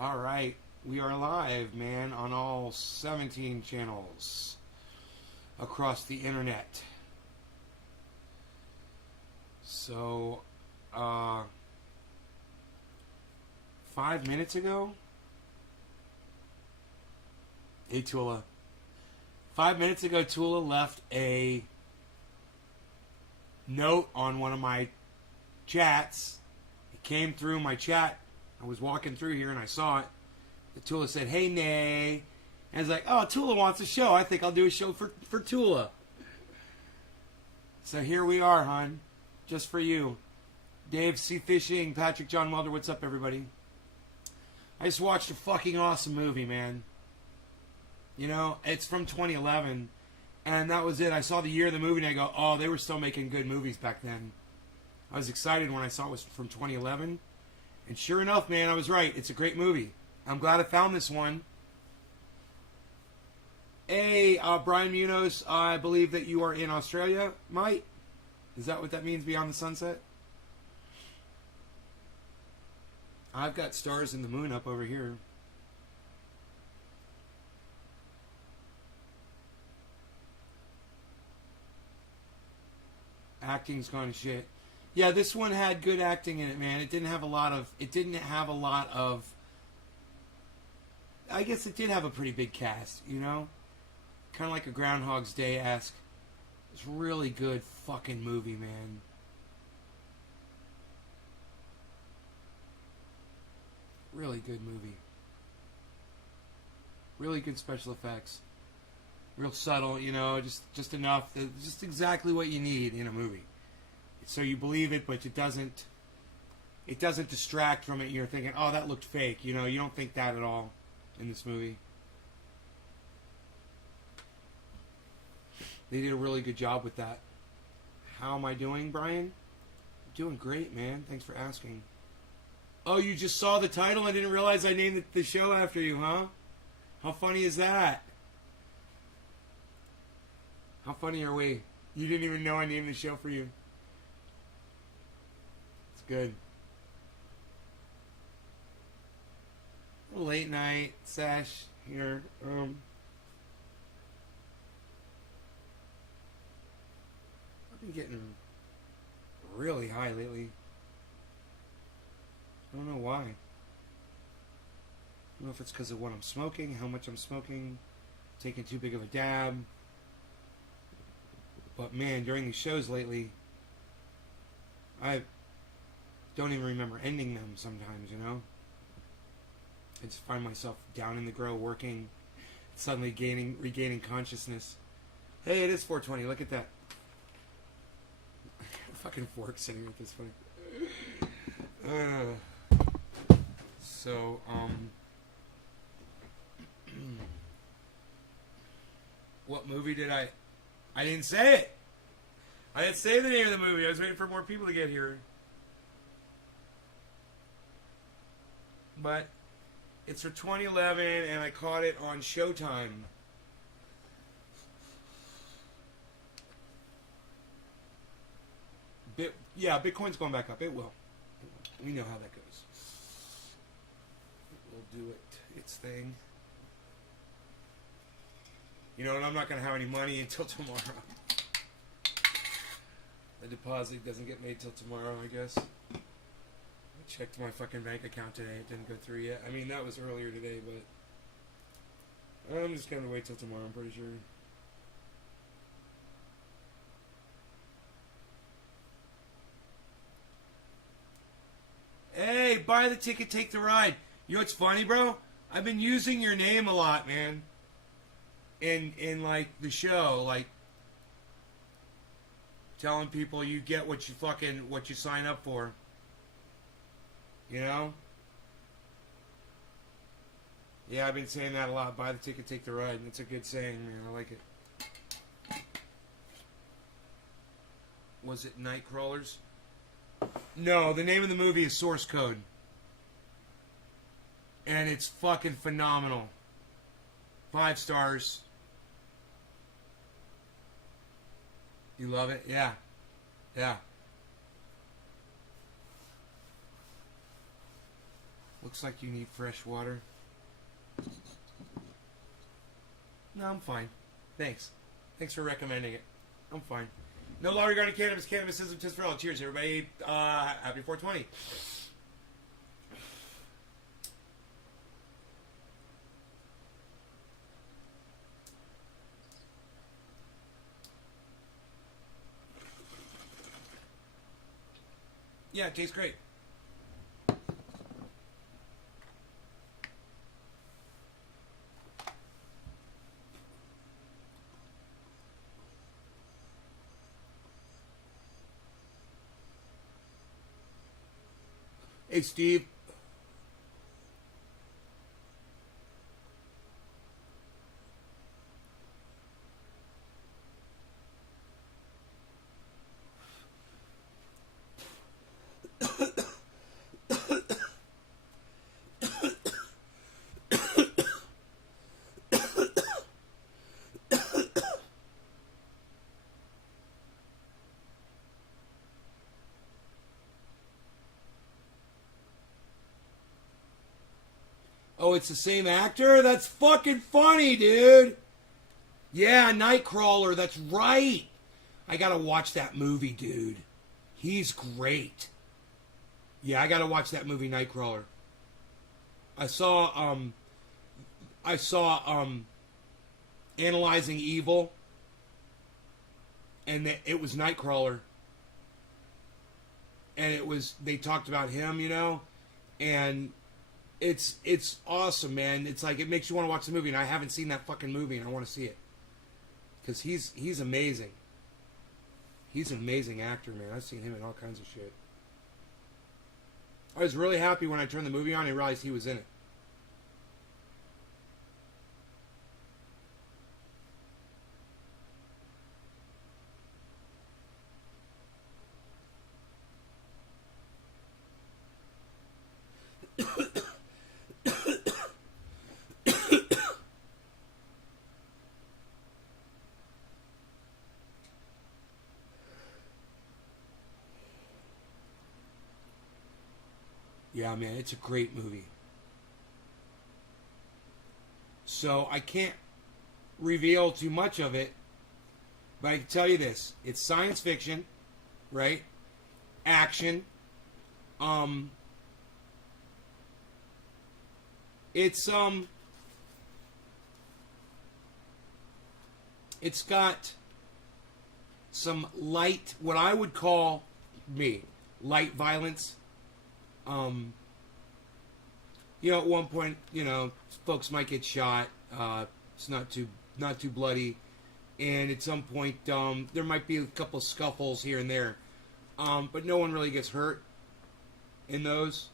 All right, we are live, man, on all 17 channels across the internet. So, 5 minutes ago, hey Teula. 5 minutes ago, Teula left a note on one of my chats. It came through my chat. I was walking through here and I saw it. The Teula said, "Hey, Nay." And I was like, "Oh, Teula wants a show. I think I'll do a show for Teula." So here we are, hon. Just for you. Dave C. Fishing, Patrick John Welder, what's up, everybody? I just watched a fucking awesome movie, man. You know, it's from 2011. And that was it. I saw the year of the movie and I go, oh, they were still making good movies back then. I was excited when I saw it was from 2011. And sure enough, man, I was right. It's a great movie. I'm glad I found this one. Hey, Brian Munoz, I believe that you are in Australia, mate. Is that what that means, beyond the sunset? I've got stars in the moon up over here. Acting's gone to shit. Yeah, this one had good acting in it, man. It didn't have a lot of... I guess it did have a pretty big cast, you know? Kind of like a Groundhog's Day-esque. It's a really good fucking movie, man. Really good movie. Really good special effects. Real subtle, you know, just enough. Just exactly what you need in a movie. So you believe it, but it doesn't distract from it. You're thinking, oh, that looked fake. You know, you don't think that at all in this movie. They did a really good job with that. How am I doing, Brian? I'm doing great, man. Thanks for asking. Oh, you just saw the title and didn't realize I named the show after you, huh? How funny is that? How funny are we? You didn't even know I named the show for you. It's good. Late night sesh here. I've been getting really high lately. I don't know why. I don't know if it's because of what I'm smoking, how much I'm smoking, taking too big of a dab. But man, during these shows lately, I don't even remember ending them sometimes, you know? I just find myself down in the grow working, suddenly regaining consciousness. Hey, it is 4:20, look at that. Fucking fork sitting at this point. So, what movie did I didn't say it. I didn't say the name of the movie. I was waiting for more people to get here. But it's for 2011, and I caught it on Showtime. Yeah, Bitcoin's going back up. It will. We know how that goes. It will do its thing. You know, and I'm not going to have any money until tomorrow. The deposit doesn't get made till tomorrow, I guess. I checked my fucking bank account today. It didn't go through yet. I mean, that was earlier today, but I'm just going to wait till tomorrow, I'm pretty sure. Hey, buy the ticket, take the ride. You know what's funny, bro? I've been using your name a lot, man. In like the show, like telling people you get what you sign up for. You know? Yeah, I've been saying that a lot. Buy the ticket, take the ride. It's a good saying, man. I like it. Was it Nightcrawlers? No, the name of the movie is Source Code. And it's fucking phenomenal. 5 stars. You love it? Yeah. Yeah. Looks like you need fresh water. No, I'm fine. Thanks. Thanks for recommending it. I'm fine. No law regarding cannabis. Cannabis isn't just for all. Cheers, everybody. Happy 420. Yeah, it tastes great. Hey, Steve. Oh, it's the same actor? That's fucking funny, dude. Yeah, Nightcrawler, that's right. I gotta watch that movie, dude. He's great. Yeah, I gotta watch that movie, Nightcrawler. I saw Analyzing Evil, and it was Nightcrawler. And they talked about him, you know, and it's awesome, man. It's like, it makes you want to watch the movie, and I haven't seen that fucking movie, and I want to see it. Because he's amazing. He's an amazing actor, man. I've seen him in all kinds of shit. I was really happy when I turned the movie on and realized he was in it. Yeah, man, it's a great movie. So I can't reveal too much of it, but I can tell you this: it's science fiction, right? Action. It's it's got some light, what I would call light violence. You know, at one point, you know, folks might get shot. It's not too bloody, and at some point, there might be a couple scuffles here and there, but no one really gets hurt in those.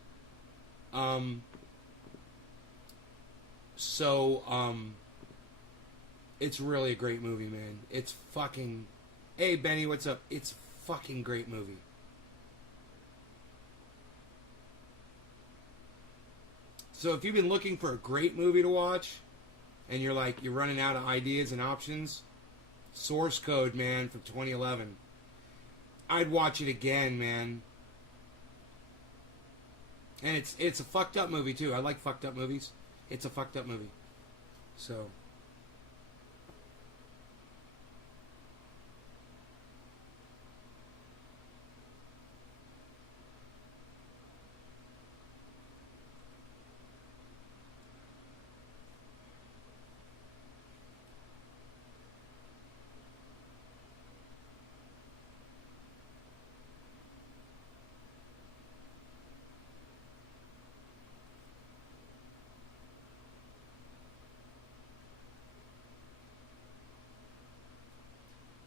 It's really a great movie, man. It's fucking. Hey, Benny, what's up? It's a fucking great movie. So if you've been looking for a great movie to watch, and you're running out of ideas and options, Source Code, man, from 2011. I'd watch it again, man. And it's a fucked up movie too. I like fucked up movies. It's a fucked up movie. So.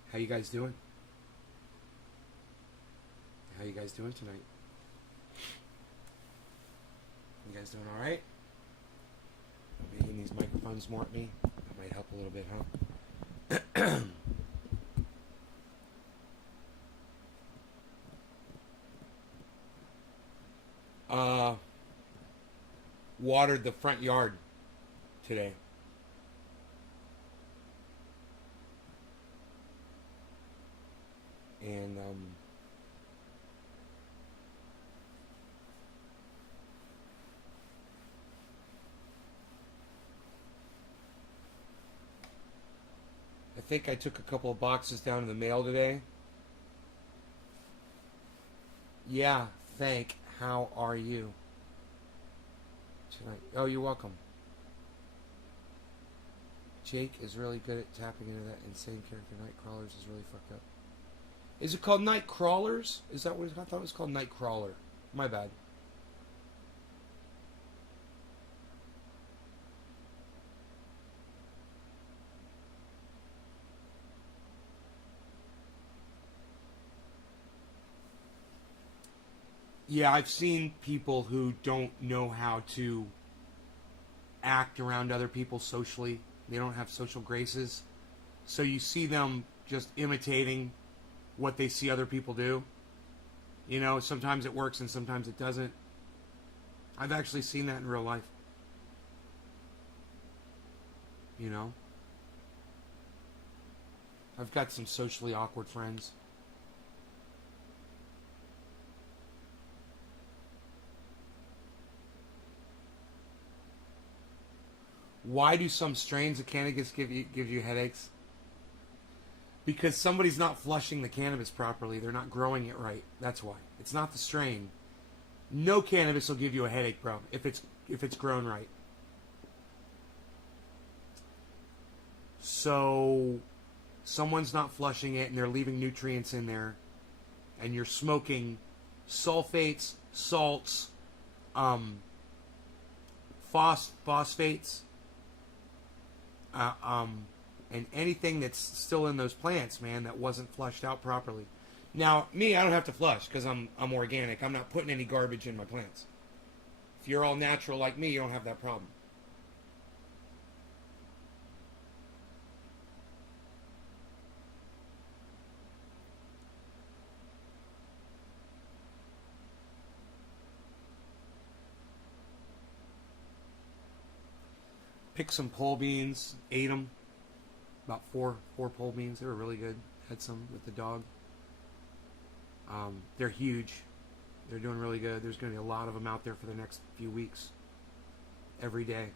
How you guys doing? How you guys doing tonight? You guys doing all right? Making these microphones more at me. That might help a little bit, huh? Watered the front yard today. And think I took a couple of boxes down in the mail today. Yeah, how are you? Tonight. Oh, you're welcome. Jake is really good at tapping into that insane character. Nightcrawlers is really fucked up. Is it called Nightcrawlers? Is that what I thought it was called? Nightcrawler. My bad. Yeah, I've seen people who don't know how to act around other people socially. They don't have social graces. So you see them just imitating what they see other people do. You know, sometimes it works and sometimes it doesn't. I've actually seen that in real life. You know? I've got some socially awkward friends. Why do some strains of cannabis give you headaches? Because somebody's not flushing the cannabis properly. They're not growing it right. That's why. It's not the strain. No cannabis will give you a headache, bro, if it's grown right. So someone's not flushing it and they're leaving nutrients in there, and you're smoking sulfates, salts, phosphates, and anything that's still in those plants, man, that wasn't flushed out properly. Now, me, I don't have to flush because I'm organic. I'm not putting any garbage in my plants. If you're all natural like me, you don't have that problem. Picked some pole beans, ate them. About four pole beans. They were really good. Had some with the dog. They're huge. They're doing really good. There's going to be a lot of them out there for the next few weeks. Every day.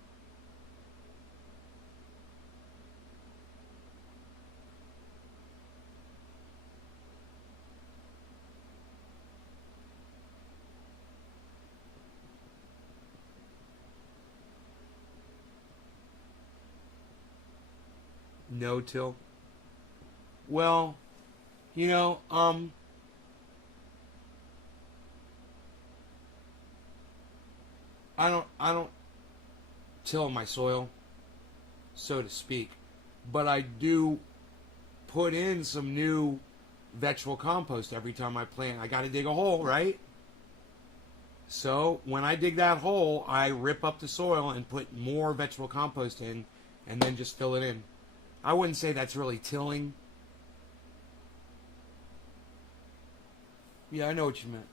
No-till. Well, you know, I don't till my soil, so to speak, but I do put in some new vegetable compost every time I plant. I got to dig a hole, right? So when I dig that hole, I rip up the soil and put more vegetable compost in, and then just fill it in. I wouldn't say that's really tilling. Yeah, I know what you meant.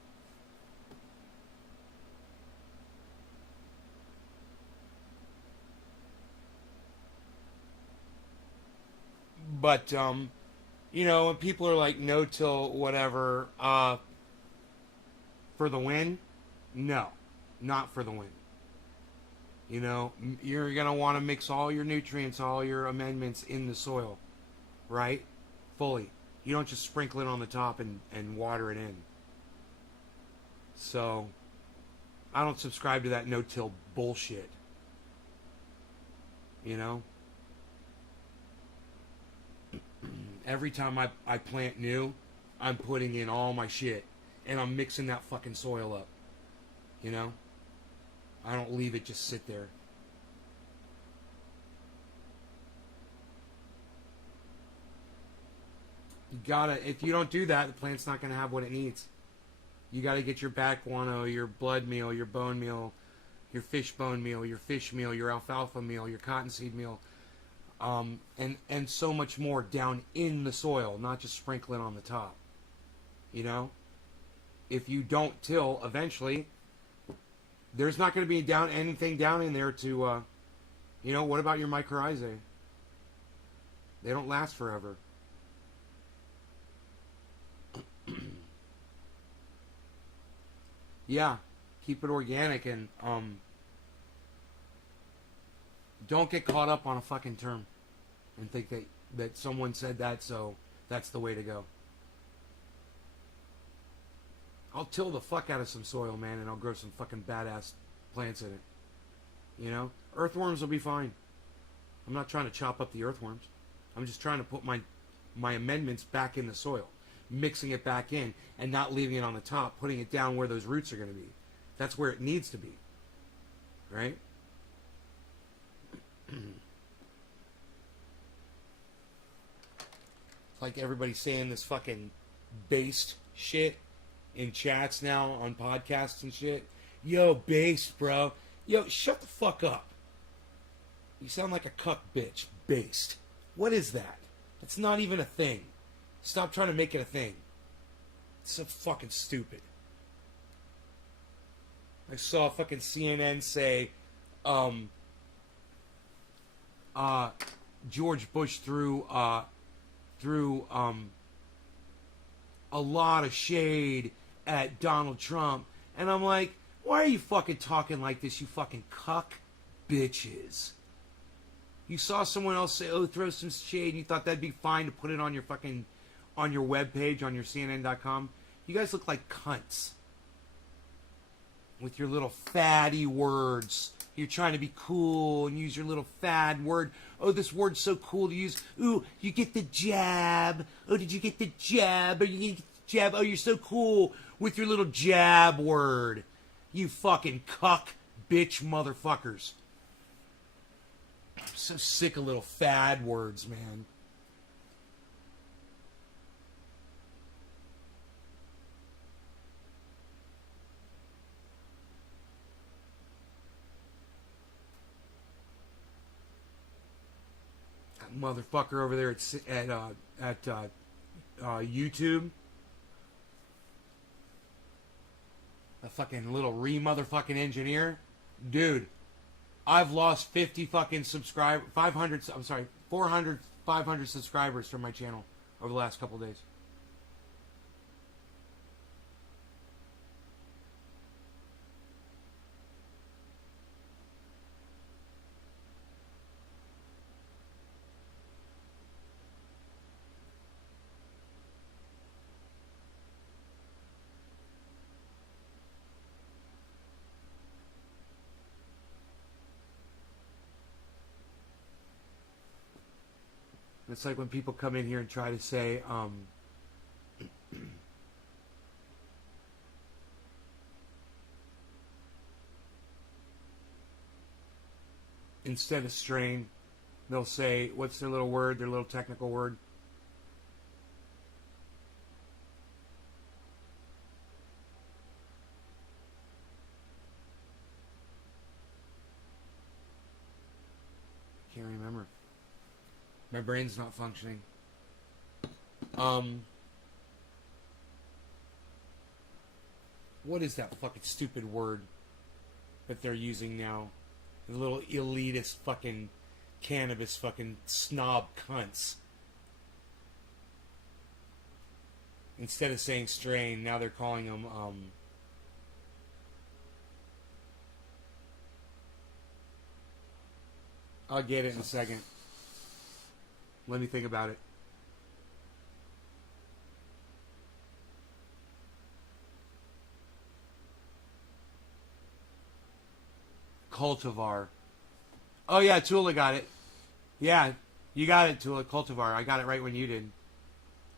But you know, when people are like no till whatever, for the win, no, not for the win. You know, you're gonna want to mix all your nutrients, all your amendments in the soil, right? Fully. You don't just sprinkle it on the top and water it in. So, I don't subscribe to that no-till bullshit. You know? Every time I plant new, I'm putting in all my shit. And I'm mixing that fucking soil up. You know? I don't leave it just sit there. You gotta, if you don't do that, the plant's not gonna have what it needs. You gotta get your back guano, your blood meal, your bone meal, your fish bone meal, your fish meal, your alfalfa meal, your cottonseed meal, and so much more down in the soil, not just sprinkle it on the top. You know? If you don't till, eventually, there's not going to be anything down in there to, you know, what about your mycorrhizae? They don't last forever. Yeah, keep it organic and don't get caught up on a fucking term and think that that someone said that, so that's the way to go. I'll till the fuck out of some soil, man, and I'll grow some fucking badass plants in it. You know? Earthworms will be fine. I'm not trying to chop up the earthworms. I'm just trying to put my amendments back in the soil. Mixing it back in and not leaving it on the top, putting it down where those roots are going to be. That's where it needs to be. Right? Like everybody's saying this fucking based shit in chats now on podcasts and shit. Yo, based, bro. Yo, shut the fuck up. You sound like a cuck bitch. Based. What is that? That's not even a thing. Stop trying to make it a thing. It's so fucking stupid. I saw fucking CNN say, George Bush threw a lot of shade at Donald Trump. And I'm like, why are you fucking talking like this, you fucking cuck bitches? You saw someone else say, oh, throw some shade, and you thought that'd be fine to put it on your fucking, on your webpage, on your CNN.com. You guys look like cunts. With your little fatty words. You're trying to be cool and use your little fad word. Oh, this word's so cool to use. Ooh, you get the jab. Oh, did you get the jab? Oh, you get the jab. Oh, you're so cool with your little jab word. You fucking cuck bitch motherfuckers. I'm so sick of little fad words, man. That motherfucker over there at YouTube. A fucking little motherfucking engineer. Dude. I've lost 50 fucking 400, 500 subscribers from my channel over the last couple days. It's like when people come in here and try to say, instead of strain, they'll say, what's their little word, their little technical word? Can't remember. My brain's not functioning. What is that fucking stupid word that they're using now? The little elitist fucking cannabis fucking snob cunts. Instead of saying strain, now they're calling them, I'll get it in a second. Let me think about it. Cultivar. Oh yeah, Teula got it. Yeah, you got it, Teula. Cultivar. I got it right when you did.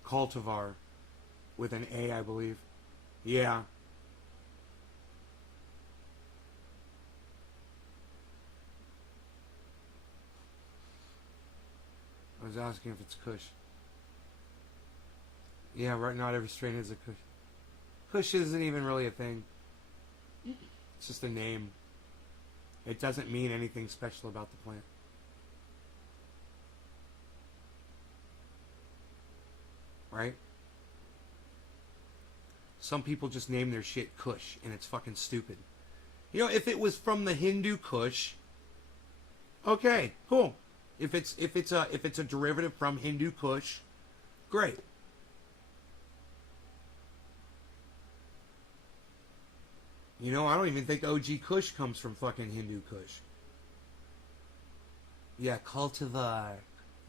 Cultivar. With an A, I believe. Yeah. I was asking if it's Kush. Yeah, right. Not every strain is a Kush. Kush isn't even really a thing. It's just a name. It doesn't mean anything special about the plant. Right? Some people just name their shit Kush, and it's fucking stupid. You know, if it was from the Hindu Kush, okay, cool. If it's a derivative from Hindu Kush, great. You know, I don't even think OG Kush comes from fucking Hindu Kush. Yeah, cultivar.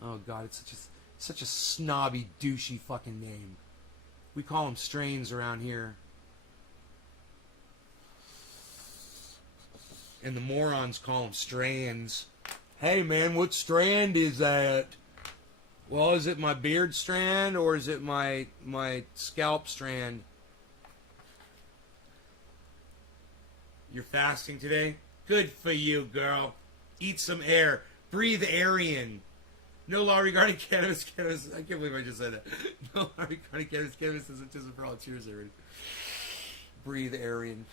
Oh God, it's such a snobby, douchey fucking name. We call them strains around here. And the morons call them strands. Hey man, what strand is that? Well, is it my beard strand or is it my scalp strand? You're fasting today? Good for you, girl. Eat some air. Breathe Aryan. No law regarding cannabis. I can't believe I just said that. No law regarding cannabis. Cannabis isn't just for all. Cheers, already. Breathe Aryan.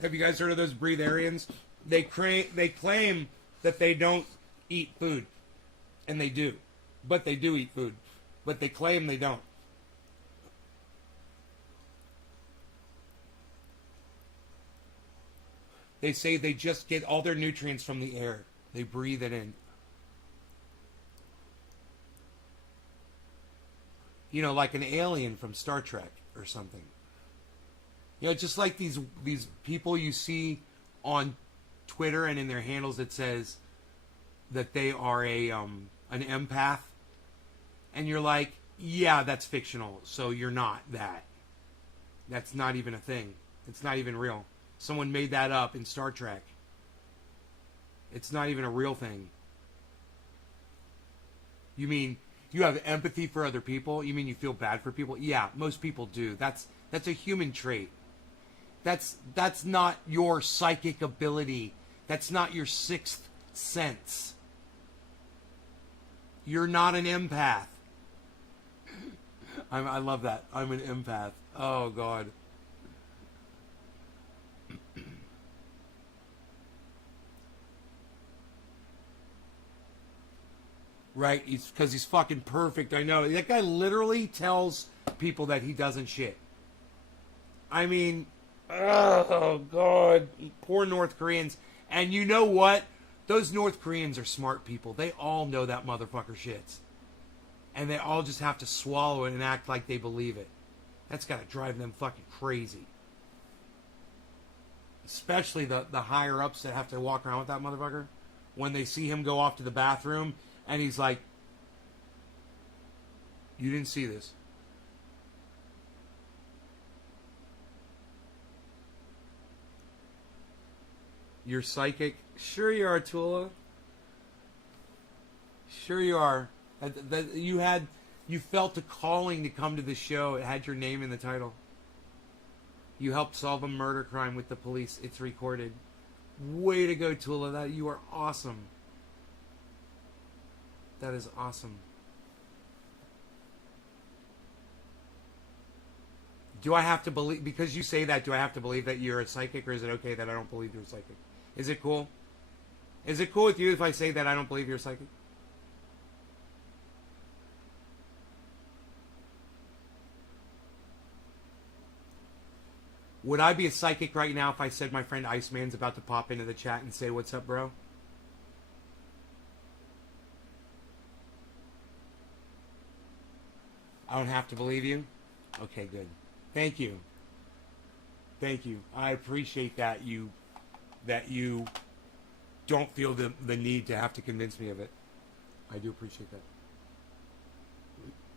Have you guys heard of those breatharians? They claim that they don't eat food, and they do, but they do eat food, but they claim they don't. They say they just get all their nutrients from the air. They breathe it in. You know, like an alien from Star Trek or something. You know, just like these people you see on Twitter and in their handles that says that they are an empath, and you're like, yeah, that's fictional, so you're not that. That's not even a thing. It's not even real. Someone made that up in Star Trek. It's not even a real thing. You mean you have empathy for other people? You mean you feel bad for people? Yeah, most people do. That's a human trait. That's not your psychic ability. That's not your sixth sense. You're not an empath. I love that. I'm an empath. Oh, God. Right? Because he's fucking perfect. I know. That guy literally tells people that he doesn't shit. I mean... Oh, God. Poor North Koreans. And you know what? Those North Koreans are smart people. They all know that motherfucker shits. And they all just have to swallow it and act like they believe it. That's got to drive them fucking crazy. Especially the higher-ups that have to walk around with that motherfucker. When they see him go off to the bathroom and he's like, you didn't see this. You're psychic? Sure you are, Teula. Sure you are. You felt a calling to come to the show. It had your name in the title. You helped solve a murder crime with the police. It's recorded. Way to go, Teula. You are awesome. That is awesome. Do I have to believe, because you say that, do I have to believe that you're a psychic, or is it okay that I don't believe you're a psychic? Is it cool? Is it cool with you if I say that I don't believe you're a psychic? Would I be a psychic right now if I said my friend Iceman's about to pop into the chat and say, what's up, bro? I don't have to believe you? Okay, good. Thank you. Thank you. I appreciate that you don't feel the need to have to convince me of it. I do appreciate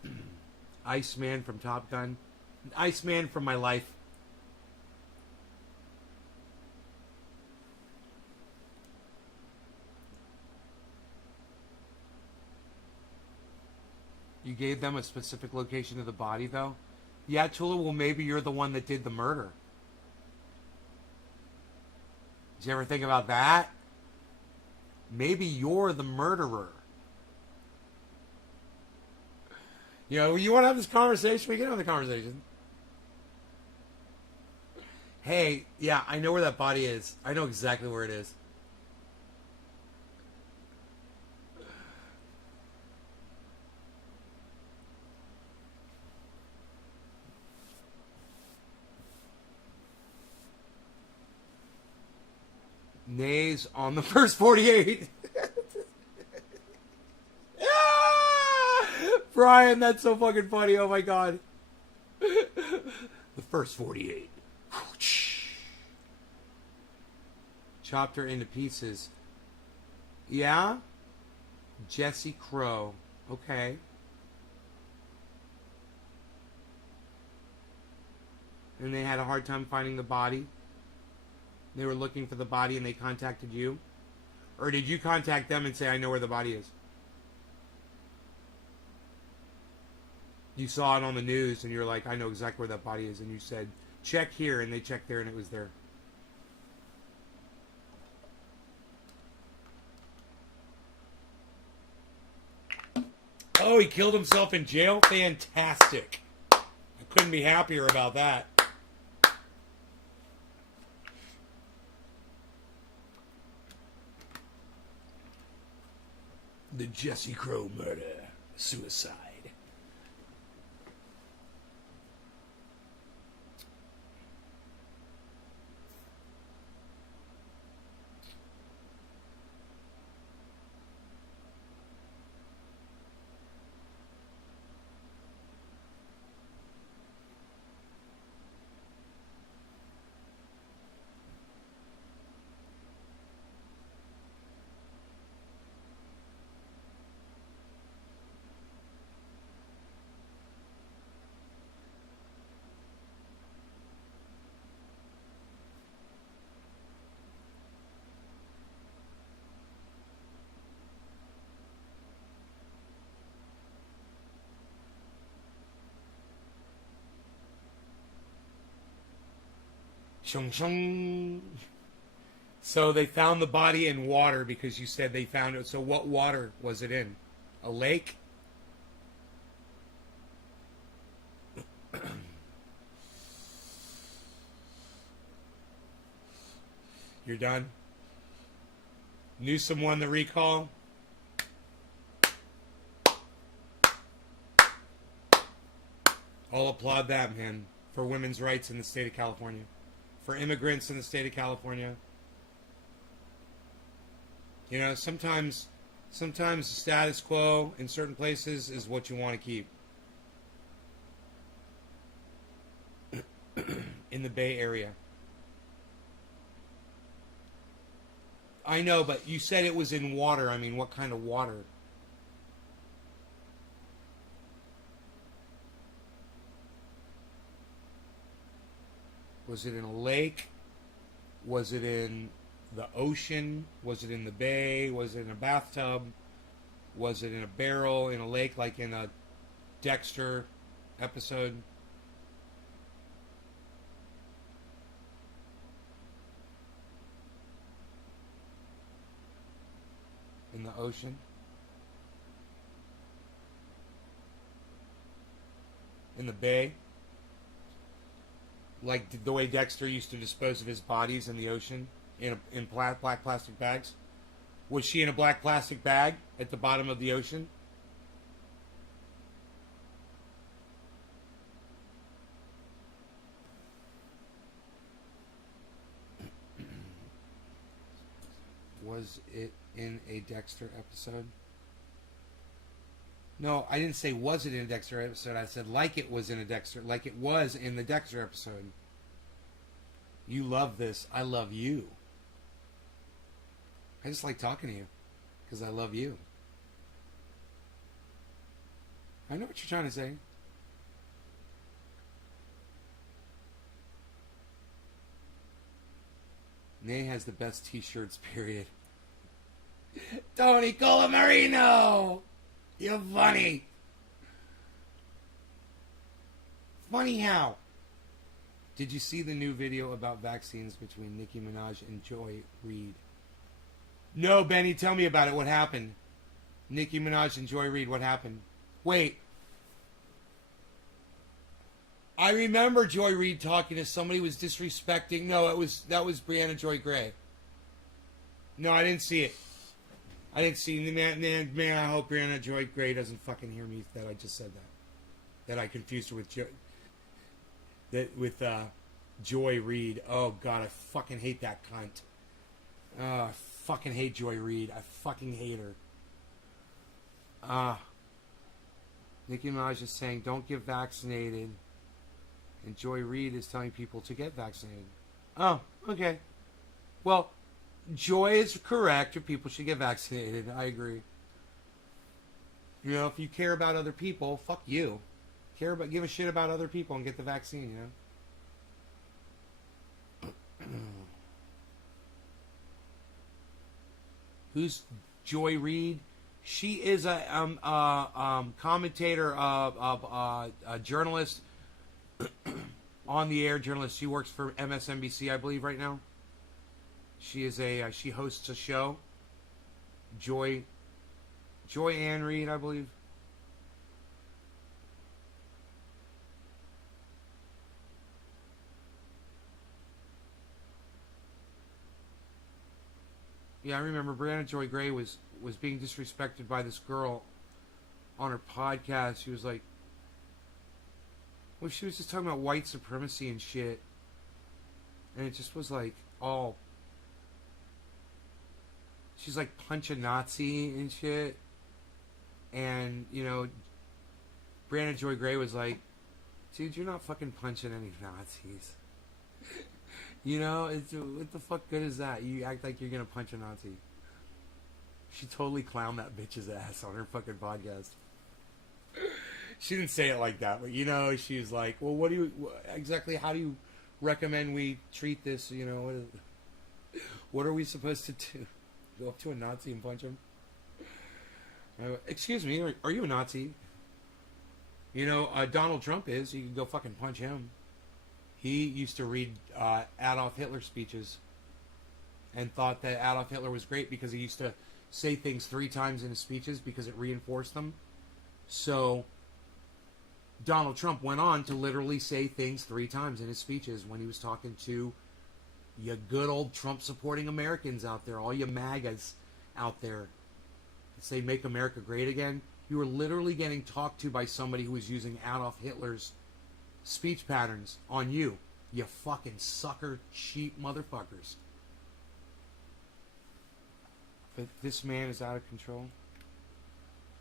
that. Iceman from Top Gun. Iceman from my life. You gave them a specific location of the body, though? Yeah, Teula, well, maybe you're the one that did the murder. Did you ever think about that? Maybe you're the murderer. You know, you want to have this conversation? We can have the conversation. Hey, yeah, I know where that body is. I know exactly where it is. Nays on the first 48. Brian, that's so fucking funny. Oh my god. The first 48. Chopped her into pieces. Yeah? Jesse Crow. Okay. And they had a hard time finding the body? They were looking for the body and they contacted you? Or did you contact them and say, I know where the body is? You saw it on the news and you're like, I know exactly where that body is. And you said, check here. And they checked there and it was there. Oh, he killed himself in jail? Fantastic. I couldn't be happier about that. The Jesse Crow murder. Suicide. Shung shung. So they found the body in water because you said they found it. So what water was it in? A lake? You're done? Newsom won the recall? I'll applaud that, man, for women's rights in the state of California. For immigrants in the state of California. You know, sometimes the status quo in certain places is what you want to keep. In the Bay Area. I know, but you said it was in water. I mean, what kind of water? Was it in a lake? Was it in the ocean? Was it in the bay? Was it in a bathtub? Was it in a barrel, in a lake, like in a Dexter episode? In the ocean? In the bay? Like the way Dexter used to dispose of his bodies in the ocean in black plastic bags? Was she in a black plastic bag at the bottom of the ocean? Was it in a Dexter episode? No, I didn't say was it in a Dexter episode. I said like it was in a Dexter, like it was in the Dexter episode. You love this. I love you. I just like talking to you because I love you. I know what you're trying to say. Nay has the best t-shirts, period. Tony Colamarino! You're funny. Funny how? Did you see the new video about vaccines between Nicki Minaj and Joy Reid? No, Benny, tell me about it. What happened? Nicki Minaj and Joy Reid, what happened? Wait. I remember Joy Reid talking to somebody who was disrespecting. No, that was Brianna Joy Gray. No, I didn't see it. I didn't see it. Man, I hope Brianna Joy Gray doesn't fucking hear me that I just said that. That I confused her with Joy Reid. Oh, God, I fucking hate that cunt. I fucking hate Joy Reid. I fucking hate her. Nicki Minaj is saying don't get vaccinated, and Joy Reid is telling people to get vaccinated. Oh, okay. Well, Joy is correct. People should get vaccinated. I agree. You know, if you care about other people, fuck you. Give a shit about other people and get the vaccine. You know. Who's Joy Reid? She is a commentator, a journalist, on the air journalist. She works for MSNBC, I believe, right now. She is she hosts a show. Joy Ann Reid, I believe. Yeah, I remember Brianna Joy Gray was being disrespected by this girl on her podcast. She was like, well, she was just talking about white supremacy and shit. And it just was like, all... She's like, punch a Nazi and shit. And, you know, Brianna Joy Gray was like, dude, you're not fucking punching any Nazis. You know, what the fuck good is that? You act like you're gonna punch a Nazi. She totally clowned that bitch's ass on her fucking podcast. She didn't say it like that, but you know, she was like, well, exactly how do you recommend we treat this? You know, what are we supposed to do? Go up to a Nazi and punch him? Excuse me, are you a Nazi? You know, Donald Trump is. You can go fucking punch him. He used to read Adolf Hitler speeches and thought that Adolf Hitler was great because he used to say things 3 times in his speeches because it reinforced them. So Donald Trump went on to literally say things 3 times in his speeches when he was talking to you good old Trump-supporting Americans out there, all you MAGAs out there that say make America great again. You were literally getting talked to by somebody who was using Adolf Hitler's speech patterns on you fucking sucker cheap motherfuckers. But this man is out of control.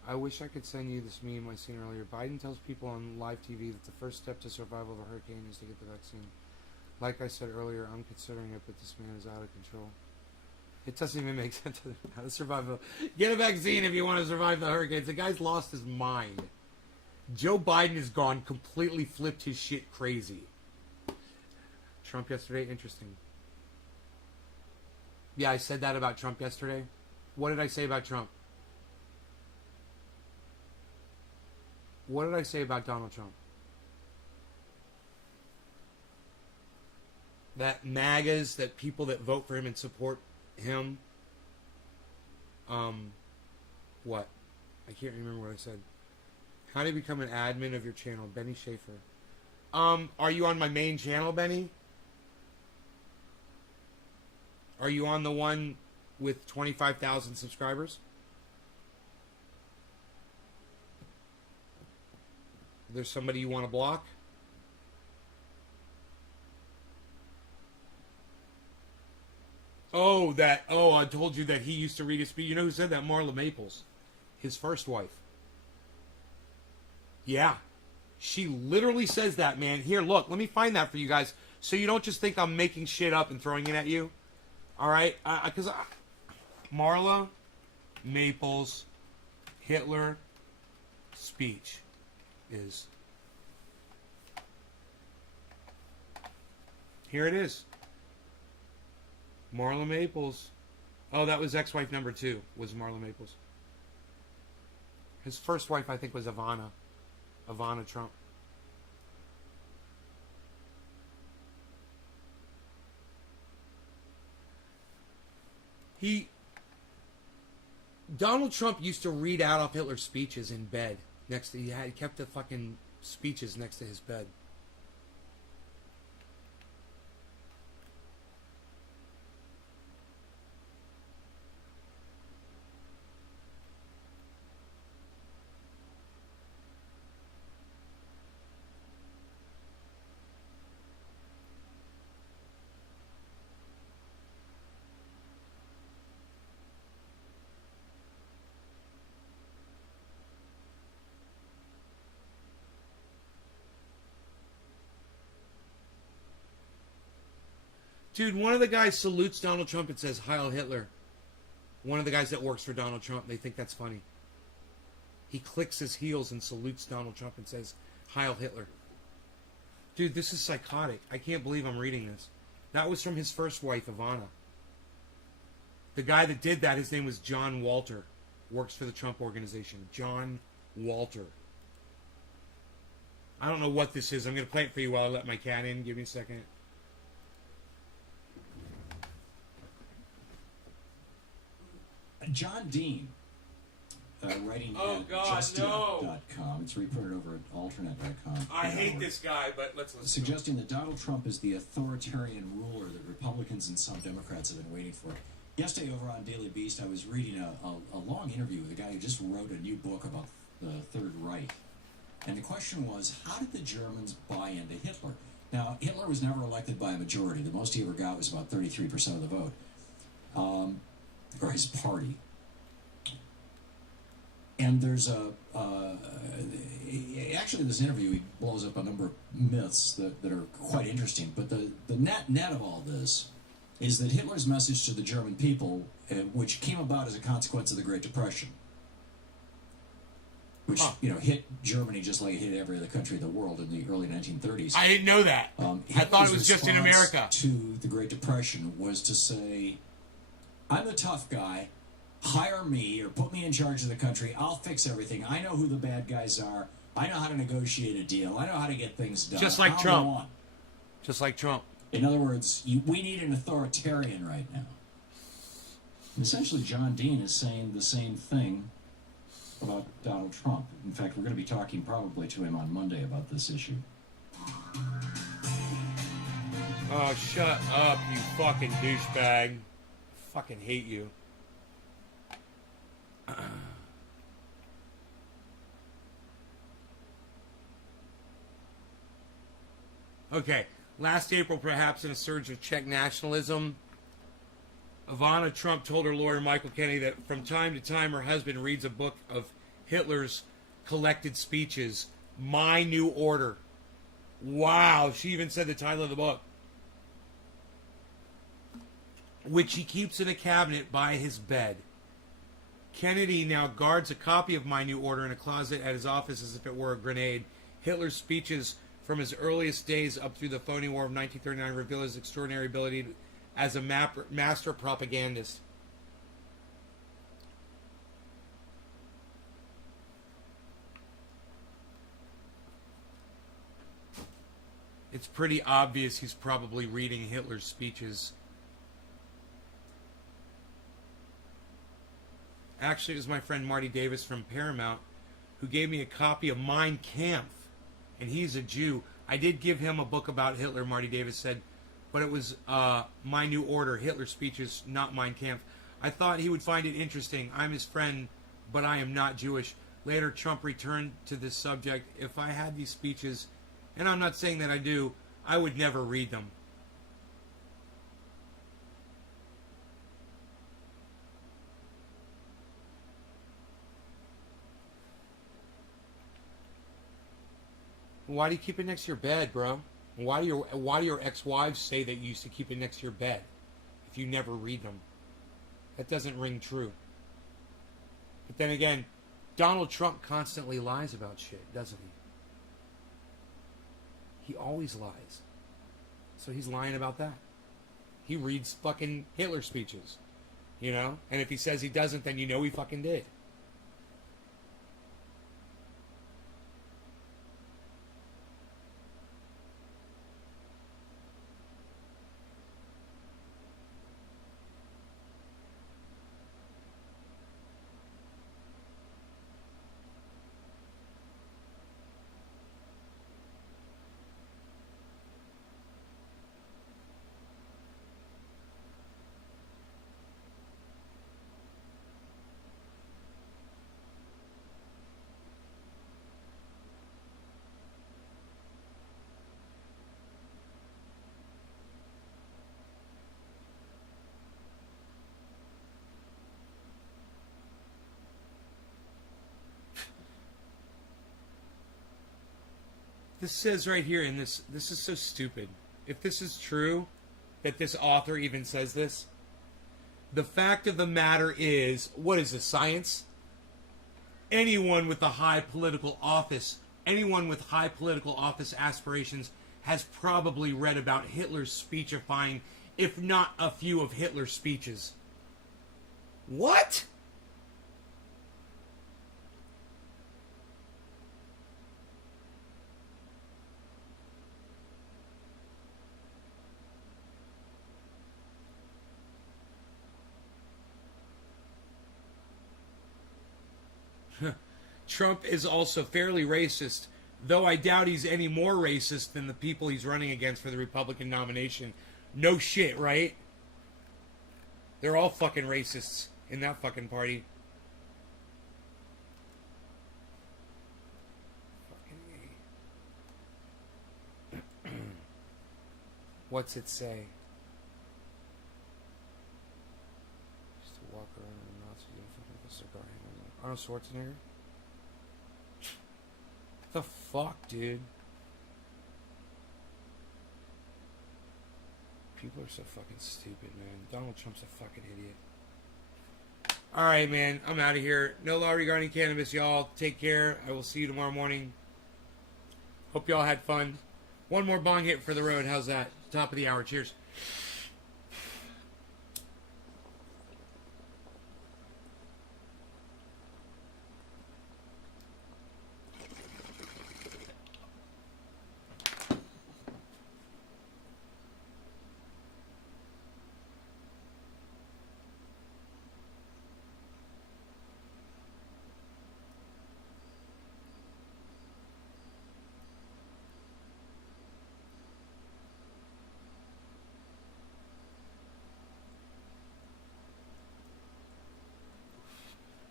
I wish I could send you this meme I seen earlier. Biden tells people on live TV that the first step to survival of a hurricane is to get the vaccine. Like I said earlier, I'm considering it, but this man is out of control. It doesn't even make sense how to survive. Get a vaccine if you want to survive the hurricanes. The guy's lost his mind. Joe Biden has gone completely flipped his shit crazy. Trump yesterday, interesting. Yeah, I said that about Trump yesterday. What did I say about Trump? What did I say about Donald Trump? That MAGAs, that people that vote for him and support him. What? I can't remember what I said. How do you become an admin of your channel? Benny Schaefer. Are you on my main channel, Benny? Are you on the one with 25,000 subscribers? There's somebody you want to block? Oh, I told you that he used to read his speech. You know who said that? Marla Maples. His first wife. Yeah. She literally says that, man. Here, look, let me find that for you guys so you don't just think I'm making shit up and throwing it at you. All right? Because Marla Maples Hitler speech is... Here it is. Marla Maples. Oh, that was ex-wife number 2, was Marla Maples. His first wife, I think, was Ivana Trump. Donald Trump used to read Adolf Hitler's speeches in bed. He kept the fucking speeches next to his bed. Dude, one of the guys salutes Donald Trump and says, Heil Hitler. One of the guys that works for Donald Trump, they think that's funny. He clicks his heels and salutes Donald Trump and says, Heil Hitler. Dude, this is psychotic. I can't believe I'm reading this. That was from his first wife, Ivana. The guy that did that, his name was John Walter. Works for the Trump Organization. John Walter. I don't know what this is. I'm going to play it for you while I let my cat in. Give me a second. John Dean, writing at justin.com. It's reported over at alternate.com. I hate this guy, but let's listen. Suggesting that Donald Trump is the authoritarian ruler that Republicans and some Democrats have been waiting for. Yesterday over on Daily Beast, I was reading a long interview with a guy who just wrote a new book about the Third Reich. And the question was, how did the Germans buy into Hitler? Now, Hitler was never elected by a majority. The most he ever got was about 33% of the vote. Or his party. And there's actually in this interview he blows up a number of myths that are quite interesting. But the net of all this is that Hitler's message to the German people, which came about as a consequence of the Great Depression, which hit Germany just like it hit every other country in the world in the early 1930s. I didn't know that. I thought it was just in America. To the Great Depression was to say, I'm the tough guy. Hire me or put me in charge of the country. I'll fix everything. I know who the bad guys are. I know how to negotiate a deal. I know how to get things done. Just like Trump. Just like Trump. In other words, we need an authoritarian right now. And essentially, John Dean is saying the same thing about Donald Trump. In fact, we're going to be talking probably to him on Monday about this issue. Oh, shut up, you fucking douchebag. Fucking hate you. Okay, last April, perhaps in a surge of Czech nationalism, Ivana Trump told her lawyer Michael Kennedy that from time to time her husband reads a book of Hitler's collected speeches, My New Order. Wow, she even said the title of the book. Which he keeps in a cabinet by his bed. Kennedy now guards a copy of My New Order in a closet at his office as if it were a grenade. Hitler's speeches from his earliest days up through the phony war of 1939 reveal his extraordinary ability as a master propagandist. It's pretty obvious he's probably reading Hitler's speeches. Actually, it was my friend Marty Davis from Paramount who gave me a copy of Mein Kampf, and he's a Jew. I did give him a book about Hitler, Marty Davis said, but it was My New Order, Hitler speeches, not Mein Kampf. I thought he would find it interesting. I'm his friend, but I am not Jewish. Later, Trump returned to this subject. If I had these speeches, and I'm not saying that I do, I would never read them. Why do you keep it next to your bed, bro? Why do your ex-wives say that you used to keep it next to your bed if you never read them? That doesn't ring true. But then again, Donald Trump constantly lies about shit, doesn't he? He always lies. So he's lying about that. He reads fucking Hitler speeches, you know? And if he says he doesn't, then you know he fucking did. This says right here in this is so stupid. If this is true, that this author even says this. The fact of the matter is, what is this, science? Anyone with a high political office, anyone with high political office aspirations has probably read about Hitler's speechifying, if not a few of Hitler's speeches. What? Trump is also fairly racist, though I doubt he's any more racist than the people he's running against for the Republican nomination. No shit, right? They're all fucking racists in that fucking party. Fucking me. What's it say? Just to walk around in the Nazi uniform with a cigar hanging on. Arnold Schwarzenegger? What the fuck, dude? People are so fucking stupid, man. Donald Trump's a fucking idiot. Alright, man. I'm out of here. No law regarding cannabis, y'all. Take care. I will see you tomorrow morning. Hope y'all had fun. One more bong hit for the road. How's that? Top of the hour. Cheers.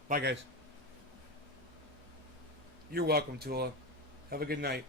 Bye, guys. You're welcome, Teula. Have a good night.